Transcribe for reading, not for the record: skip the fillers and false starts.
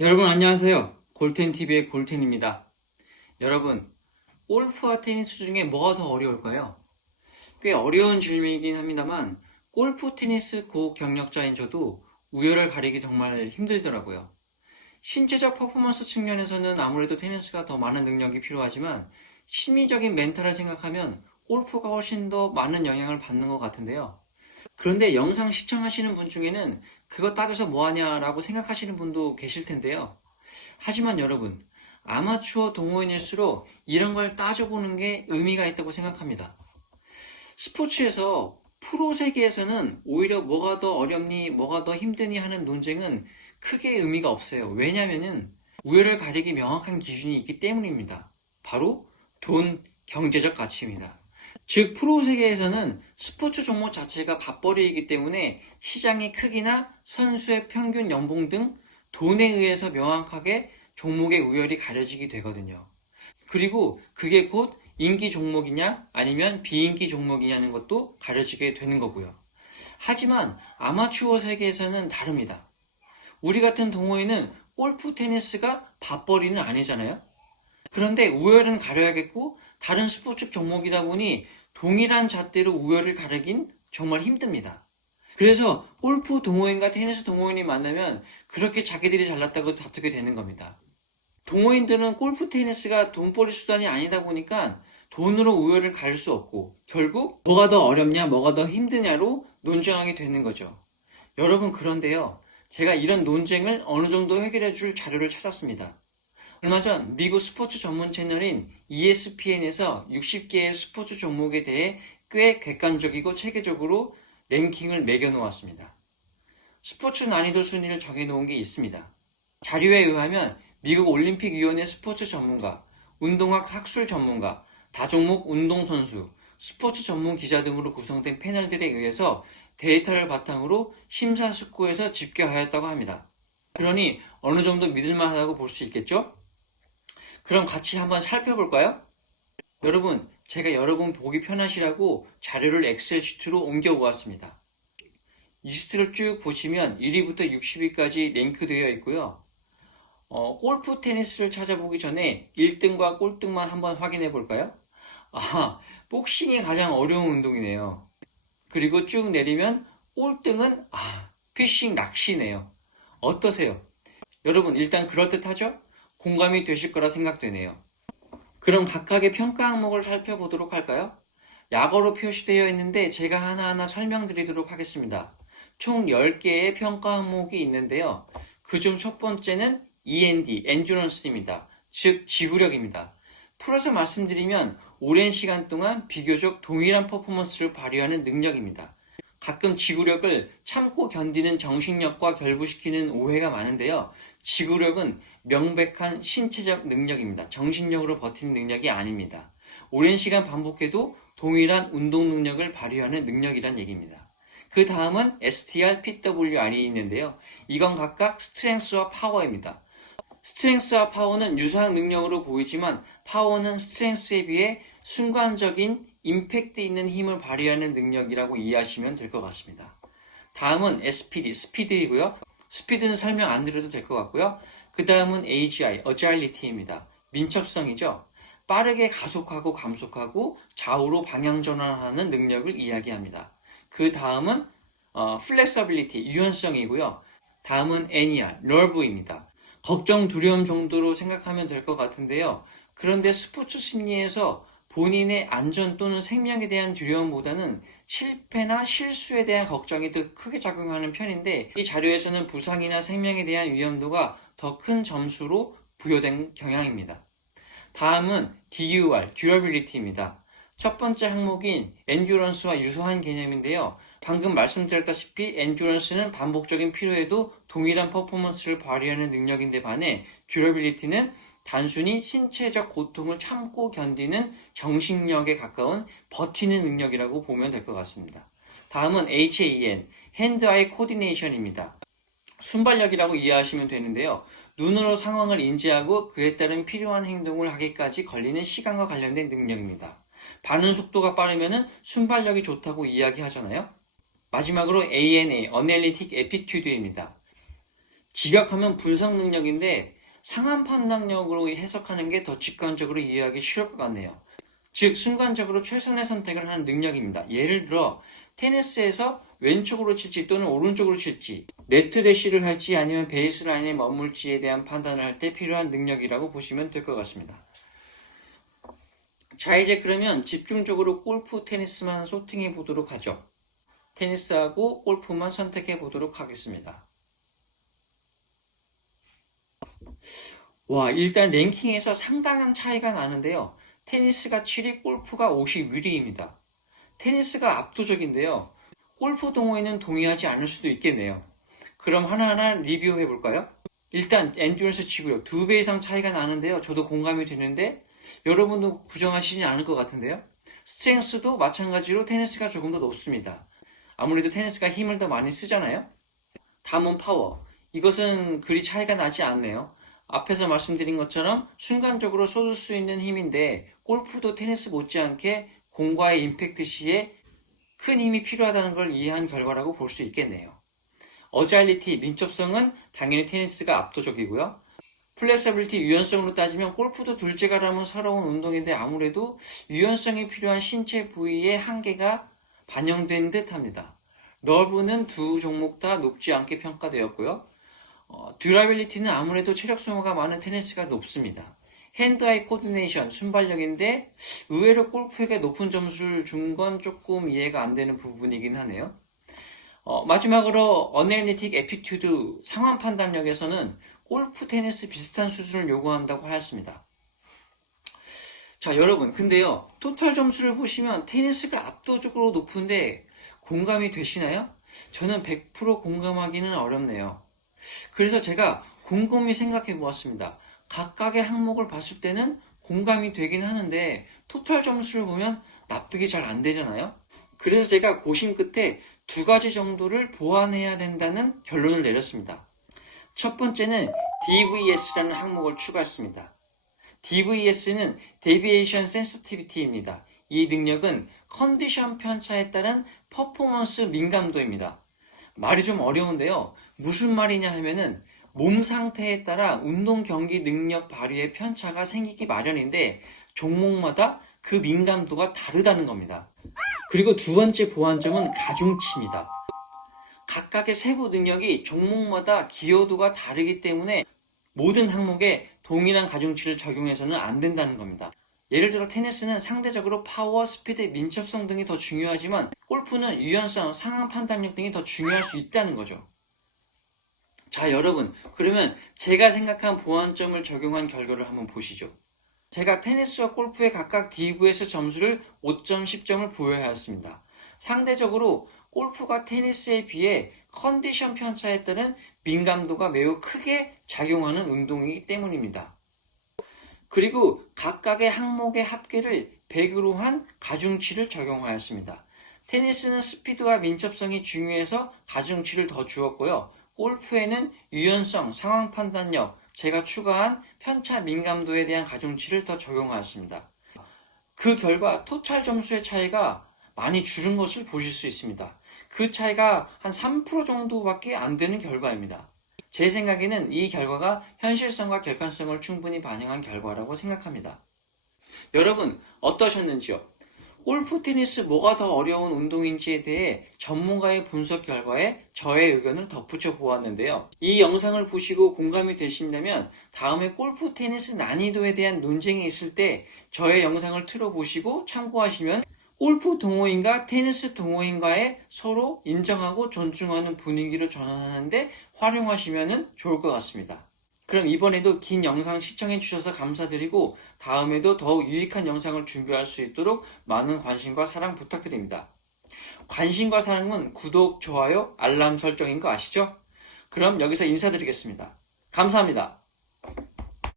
여러분 안녕하세요. 골텐TV의 골텐입니다. 여러분, 골프와 테니스 중에 뭐가 더 어려울까요? 꽤 어려운 질문이긴 합니다만 골프, 테니스 고경력자인 저도 우열을 가리기 정말 힘들더라고요. 신체적 퍼포먼스 측면에서는 아무래도 테니스가 더 많은 능력이 필요하지만 심리적인 멘탈을 생각하면 골프가 훨씬 더 많은 영향을 받는 것 같은데요. 그런데 영상 시청하시는 분 중에는 그거 따져서 뭐하냐라고 생각하시는 분도 계실 텐데요. 하지만 여러분, 아마추어 동호인일수록 이런 걸 따져보는 게 의미가 있다고 생각합니다. 스포츠에서 프로 세계에서는 오히려 뭐가 더 어렵니, 뭐가 더 힘드니 하는 논쟁은 크게 의미가 없어요. 왜냐하면 우열을 가리기 명확한 기준이 있기 때문입니다. 바로 돈, 경제적 가치입니다. 즉, 프로 세계에서는 스포츠 종목 자체가 밥벌이이기 때문에 시장의 크기나 선수의 평균 연봉 등 돈에 의해서 명확하게 종목의 우열이 가려지게 되거든요. 그리고 그게 곧 인기 종목이냐 아니면 비인기 종목이냐는 것도 가려지게 되는 거고요. 하지만 아마추어 세계에서는 다릅니다. 우리 같은 동호인은 골프, 테니스가 밥벌이는 아니잖아요. 그런데 우열은 가려야겠고 다른 스포츠 종목이다 보니 동일한 잣대로 우열을 가르긴 정말 힘듭니다. 그래서 골프 동호인과 테니스 동호인이 만나면 그렇게 자기들이 잘났다고 다투게 되는 겁니다. 동호인들은 골프, 테니스가 돈벌이 수단이 아니다 보니까 돈으로 우열을 가릴 수 없고 결국 뭐가 더 어렵냐, 뭐가 더 힘드냐로 논쟁하게 되는 거죠. 여러분, 그런데요. 제가 이런 논쟁을 어느 정도 해결해 줄 자료를 찾았습니다. 얼마 전 미국 스포츠 전문 채널인 ESPN에서 60개의 스포츠 종목에 대해 꽤 객관적이고 체계적으로 랭킹을 매겨놓았습니다. 스포츠 난이도 순위를 정해놓은 게 있습니다. 자료에 의하면 미국 올림픽위원회 스포츠 전문가, 운동학 학술 전문가, 다종목 운동선수, 스포츠 전문 기자 등으로 구성된 패널들에 의해서 데이터를 바탕으로 심사숙고해서 집계하였다고 합니다. 그러니 어느 정도 믿을만하다고 볼 수 있겠죠? 그럼 같이 한번 살펴볼까요? 여러분, 제가 여러분 보기 편하시라고 자료를 엑셀 시트로 옮겨 보았습니다. 리스트를 쭉 보시면 1위부터 60위까지 랭크되어 있고요. 골프, 테니스를 찾아보기 전에 1등과 꼴등만 한번 확인해 볼까요? 복싱이 가장 어려운 운동이네요. 그리고 쭉 내리면 꼴등은 피싱, 낚시네요. 어떠세요? 여러분, 일단 그럴듯하죠? 공감이 되실 거라 생각되네요. 그럼 각각의 평가 항목을 살펴보도록 할까요? 약어로 표시되어 있는데 제가 하나하나 설명드리도록 하겠습니다. 총 10개의 평가 항목이 있는데요. 그중 첫 번째는 END, 엔듀런스입니다. 즉, 지구력입니다. 풀어서 말씀드리면 오랜 시간 동안 비교적 동일한 퍼포먼스를 발휘하는 능력입니다. 가끔 지구력을 참고 견디는 정신력과 결부시키는 오해가 많은데요. 지구력은 명백한 신체적 능력입니다. 정신력으로 버티는 능력이 아닙니다. 오랜 시간 반복해도 동일한 운동 능력을 발휘하는 능력이란 얘기입니다. 그 다음은 STR, PWR이 있는데요. 이건 각각 스트렝스와 파워입니다. 스트렝스와 파워는 유사한 능력으로 보이지만 파워는 스트렝스에 비해 순간적인 임팩트 있는 힘을 발휘하는 능력이라고 이해하시면 될 것 같습니다. 다음은 SPD, 스피드이고요. 스피드는 설명 안 드려도 될 것 같고요. 그 다음은 AGI, Agility입니다. 민첩성이죠. 빠르게 가속하고 감속하고 좌우로 방향 전환하는 능력을 이야기합니다. 그 다음은 Flexibility, 유연성이고요. 다음은 NER, Nerve입니다. 걱정, 두려움 정도로 생각하면 될 것 같은데요. 그런데 스포츠 심리에서 본인의 안전 또는 생명에 대한 두려움보다는 실패나 실수에 대한 걱정이 더 크게 작용하는 편인데 이 자료에서는 부상이나 생명에 대한 위험도가 더 큰 점수로 부여된 경향입니다. 다음은 DUR, Durability입니다. 첫 번째 항목인 엔듀런스와 유사한 개념인데요. 방금 말씀드렸다시피 엔듀런스는 반복적인 피로에도 동일한 퍼포먼스를 발휘하는 능력인데 반해 듀러빌리티는 단순히 신체적 고통을 참고 견디는 정신력에 가까운 버티는 능력이라고 보면 될 것 같습니다. 다음은 HAN, 핸드-아이 코디네이션입니다. 순발력이라고 이해하시면 되는데요. 눈으로 상황을 인지하고 그에 따른 필요한 행동을 하기까지 걸리는 시간과 관련된 능력입니다. 반응 속도가 빠르면 순발력이 좋다고 이야기하잖아요. 마지막으로 ANA, Analytic Aptitude입니다. 직역하면 분석 능력인데 상황 판단력으로 해석하는 게 더 직관적으로 이해하기 쉬울 것 같네요. 즉 순간적으로 최선의 선택을 하는 능력입니다. 예를 들어 테니스에서 왼쪽으로 칠지 또는 오른쪽으로 칠지, 네트 대시를 할지 아니면 베이스 라인에 머물지에 대한 판단을 할 때 필요한 능력이라고 보시면 될 것 같습니다. 자, 이제 그러면 집중적으로 골프 테니스만 소팅해 보도록 하죠. 테니스하고 골프만 선택해 보도록 하겠습니다. 와, 일단 랭킹에서 상당한 차이가 나는데요. 테니스가 7위, 골프가 51위입니다. 테니스가 압도적인데요. 골프 동호인은 동의하지 않을 수도 있겠네요. 그럼 하나하나 리뷰해 볼까요? 일단 엔듀런스 치고요. 2배 이상 차이가 나는데요. 저도 공감이 되는데 여러분도 부정하시지 않을 것 같은데요. 스트렝스도 마찬가지로 테니스가 조금 더 높습니다. 아무래도 테니스가 힘을 더 많이 쓰잖아요. 다음은 파워. 이것은 그리 차이가 나지 않네요. 앞에서 말씀드린 것처럼 순간적으로 쏟을 수 있는 힘인데 골프도 테니스 못지않게 공과의 임팩트 시에 큰 힘이 필요하다는 걸 이해한 결과라고 볼 수 있겠네요. 어자일리티, 민첩성은 당연히 테니스가 압도적이고요. 플렉서빌리티, 유연성으로 따지면 골프도 둘째가라면 서러운 운동인데 아무래도 유연성이 필요한 신체 부위의 한계가 반영된 듯 합니다. 러브는 두 종목 다 높지 않게 평가되었고요. 듀라빌리티는 아무래도 체력 소모가 많은 테니스가 높습니다. 핸드아이 코디네이션, 순발력인데 의외로 골프에게 높은 점수를 준 건 조금 이해가 안 되는 부분이긴 하네요. 마지막으로 어널리틱 애티튜드, 상황 판단력에서는 골프, 테니스 비슷한 수준을 요구한다고 하였습니다. 자, 여러분, 근데요, 토탈 점수를 보시면 테니스가 압도적으로 높은데 공감이 되시나요? 저는 100% 공감하기는 어렵네요. 그래서 제가 곰곰이 생각해 보았습니다. 각각의 항목을 봤을 때는 공감이 되긴 하는데 토탈 점수를 보면 납득이 잘 안 되잖아요. 그래서 제가 고심 끝에 2가지 정도를 보완해야 된다는 결론을 내렸습니다. 첫 번째는 DVS라는 항목을 추가했습니다. DVS는 Deviation Sensitivity입니다. 이 능력은 컨디션 편차에 따른 퍼포먼스 민감도입니다. 말이 좀 어려운데요. 무슨 말이냐 하면은 몸 상태에 따라 운동 경기 능력 발휘의 편차가 생기기 마련인데 종목마다 그 민감도가 다르다는 겁니다. 그리고 두 번째 보완점은 가중치입니다. 각각의 세부 능력이 종목마다 기여도가 다르기 때문에 모든 항목에 동일한 가중치를 적용해서는 안 된다는 겁니다. 예를 들어 테니스는 상대적으로 파워, 스피드, 민첩성 등이 더 중요하지만 골프는 유연성, 상황 판단력 등이 더 중요할 수 있다는 거죠. 자, 여러분, 그러면 제가 생각한 보완점을 적용한 결과를 한번 보시죠. 제가 테니스와 골프에 각각 DVS 점수를 5점, 10점을 부여하였습니다. 상대적으로 골프가 테니스에 비해 컨디션 편차에 따른 민감도가 매우 크게 작용하는 운동이기 때문입니다. 그리고 각각의 항목의 합계를 100으로 한 가중치를 적용하였습니다. 테니스는 스피드와 민첩성이 중요해서 가중치를 더 주었고요. 골프에는 유연성, 상황 판단력, 제가 추가한 편차 민감도에 대한 가중치를 더 적용하였습니다. 그 결과 토탈 점수의 차이가 많이 줄은 것을 보실 수 있습니다. 그 차이가 한 3% 정도밖에 안 되는 결과입니다. 제 생각에는 이 결과가 현실성과 객관성을 충분히 반영한 결과라고 생각합니다. 여러분 어떠셨는지요? 골프, 테니스 뭐가 더 어려운 운동인지에 대해 전문가의 분석 결과에 저의 의견을 덧붙여 보았는데요. 이 영상을 보시고 공감이 되신다면 다음에 골프, 테니스 난이도에 대한 논쟁이 있을 때 저의 영상을 틀어보시고 참고하시면 골프 동호인과 테니스 동호인과의 서로 인정하고 존중하는 분위기를 전환하는데 활용하시면 좋을 것 같습니다. 그럼 이번에도 긴 영상 시청해주셔서 감사드리고 다음에도 더욱 유익한 영상을 준비할 수 있도록 많은 관심과 사랑 부탁드립니다. 관심과 사랑은 구독, 좋아요, 알람 설정인 거 아시죠? 그럼 여기서 인사드리겠습니다. 감사합니다.